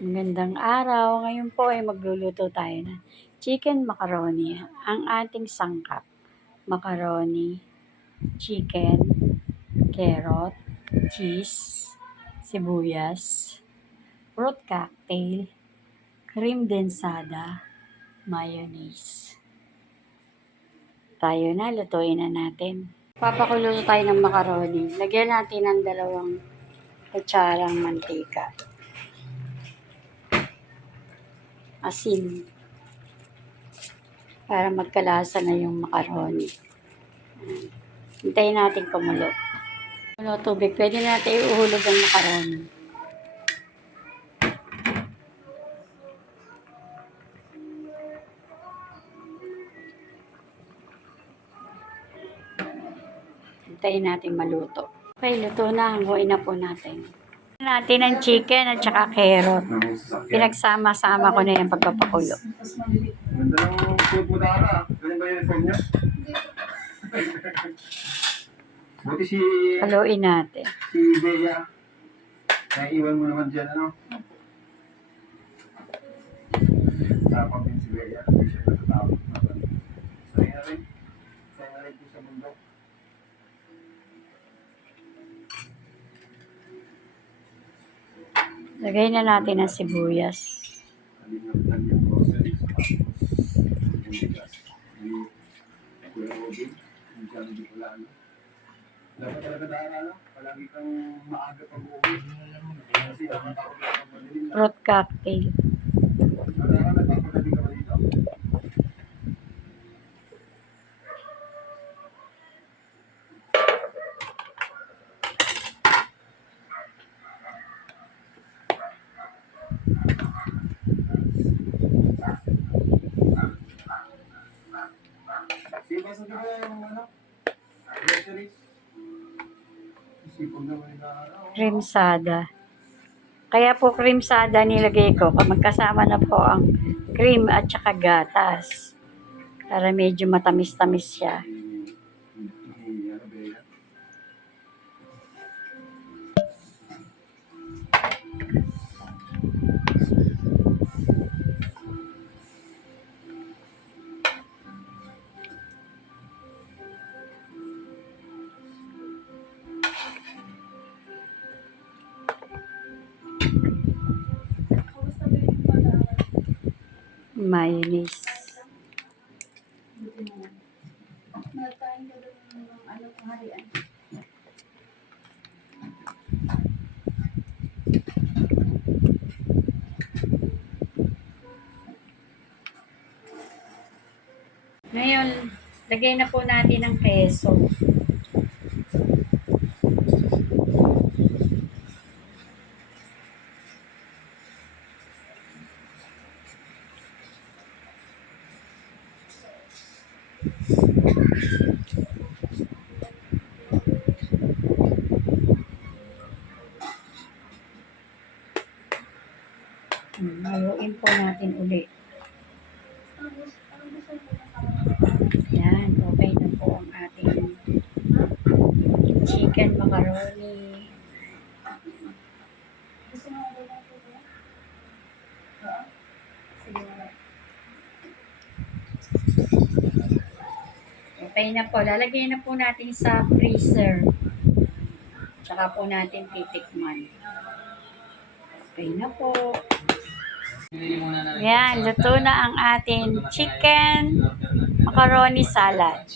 Magandang araw. Ngayon po ay magluluto tayo ng chicken macaroni. Ang ating sangkap, macaroni, chicken, carrot, cheese, sibuyas, fruit cocktail, cream densada, mayonnaise. Tayo na, lutuin na natin. Papakulo tayo ng macaroni. Lagyan natin ng 2 kutsarang mantika. Asin para magkalasa na yung macaroni. Hintayin natin kumulo. Kumulo tubig, pwede natin iuhulog ang macaroni. Hintayin natin maluto. Okay, luto na. Hanguin na po natin. Natin ang chicken at saka carrot. Pinagsama-sama ko na yung pagpapakulo. Ganda ng food mo na. Ganun ba yung uniform niya? Buti Haluin natin. si Bea. Naiiwan mo naman dyan, ano? Tapang din si Bea. Hindi siya natatapos naman. Sa'yo na rin. Sa'yo na rin po sa bundok. Lagay na natin ang sibuyas. Kalingan yung groceries. Tapos, yung bigas. Yung Kuya Robin. Yung dyan hindi ko lang. Dapat talaga daan, ano? Palagi kang maaga pag-uwi. Kasi ang takot lang ang madilim na. Fruit cocktail. Nagpapagaling ka ba dito? Sige, pasok ka yung ano? Groceries. Isipag naman yung Cream sada. Kaya po cream sada nilagay ko. Magkasama na po ang cream at saka gatas. Para medyo matamis-tamis siya. Mayonnaise. Ngayon, lagay na po natin ang keso. Haluin po natin uli. Yan, okay na po ang ating chicken macaroni. Okay na po. Lalagay na po natin sa freezer. Tsaka po natin titikman. Okay na po. Yan, luto na ang ating chicken macaroni salad.